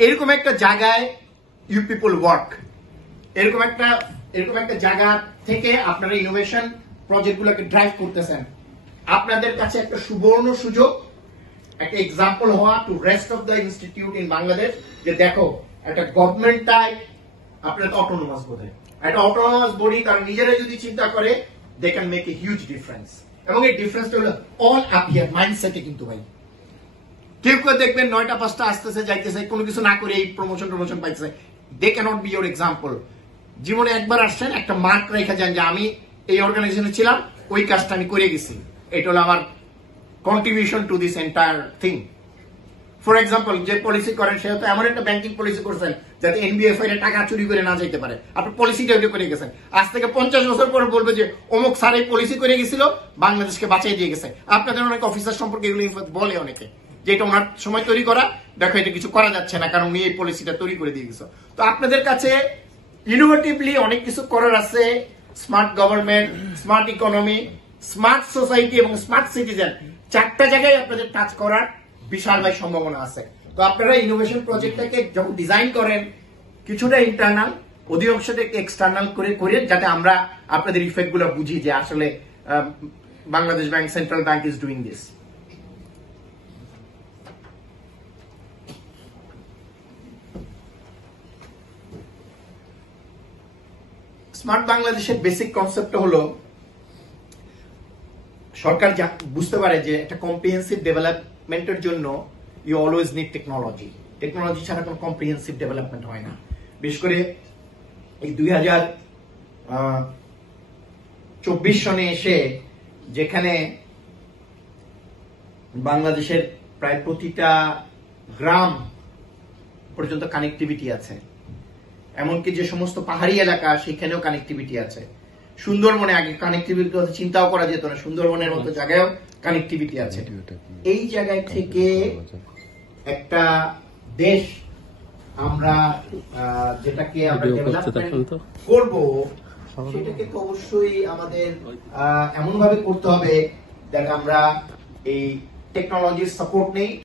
এরকম একটা জায়গায় ইউ পিপল ওয়ার্ক, এরকম একটা জায়গা থেকে আপনারা ইনোভেশন প্রজেক্টগুলোকে ড্রাইভ করতেছেন। আপনাদের কাছে একটা সুবর্ণ সুযোগ, একটা এক্সাম্পল হওয়া to rest of the institute in Bangladesh, যে দেখো একটা গভর্নমেন্ট টাইপ আপনার অটোনোমাস বোধ, একটা অটোনোমাস বডি তারা নিজেরা যদি চিন্তা করে they can make a huge difference. এবং এই ডিফারেন্সটা হলো অল আপ হিয়ার মাইন্ডসেটে। কিন্তু ভাই কেউ কেউ দেখবেন 9টা 5টা আসতেছে যাইতেছে, কোনো কিছু না করে এই প্রমোশন পাইতেছে, they can't B your example. জীবনে একবার আসছেন, একটা মার্ক রেখে যান যে আমি এই অর্গানাইজেশনে ছিলাম, ওই কাজটা আমি করে গেছি, এটা হলো আমার contribution to this entire thing. For example, যে পলিসি করেন সে হয়তো এমন একটা ব্যাংকিং পলিসি করছেন যাতে এনবিএফআই এর টাকা চুরি করে না যেতে পারে, আপনি পলিসিটা ওইটা করে গেছেন। আজ থেকে 50 বছর পর বলবে যে অমুক স্যার এই পলিসি করে গেছিল, বাংলাদেশকে বাঁচিয়ে দিয়ে গেছে। আপনাদের অনেক অফিসার সম্পর্কে এগুলো বলে অনেকে যে এটা ওনার সময় তৈরি করা, দেখো এটা কিছু করা যাচ্ছে না কারণ উনি এই পলিসিটা তৈরি করে দিয়ে গেছে। তো আপনাদের কাছে ইনোভেটিভলি অনেক কিছু করার আছে। Smart government, smart economy, smart society এবং স্মার্ট সিটিজেন, 4টা জায়গায় আপনাদের টাচ করার বিশাল ভাই সম্ভাবনা আছে। তো আপনারা ইনোভেশন প্রজেক্টটাকে যখন ডিজাইন করেন, কিছুটা ইন্টারনাল, অধিকাংশটাকে এক্সটার্নাল করে যাতে আমরা আপনাদের ইফেক্ট গুলো বুঝি যে আসলে Bangladesh bank, central bank is doing this. Smart বাংলাদেশের বেসিক কনসেপ্ট হলো সরকার বুঝতে পারে যে একটা কম্প্রিহেন্সিভ ডেভেলপমেন্টের জন্য you always need technology. Technology ছাড়া কোনো কম্প্রিহেন্সিভ ডেভেলপমেন্ট হয় না। বিশেষ করে এই 2024 সনে এসে যেখানে বাংলাদেশের প্রায় প্রতিটা গ্রাম পর্যন্ত কানেক্টিভিটি আছে, এমনকি যে সমস্ত পাহাড়ি এলাকা সেখানেও কানেক্টিভিটি আছে। সুন্দরবনে আগে কানেক্টিভিটির কথা চিন্তাও করা যেত না, সুন্দরবনের মতো জায়গায়ও কানেক্টিভিটি আছে। এই জায়গায় থেকে একটা দেশ আমরা যেটাকে আমরা ডেভেলপমেন্ট করব, সেটাকে তো অবশ্যই আমাদের এমন ভাবে করতে হবে যাতে আমরা এই টেকনোলজির সাপোর্ট নেই।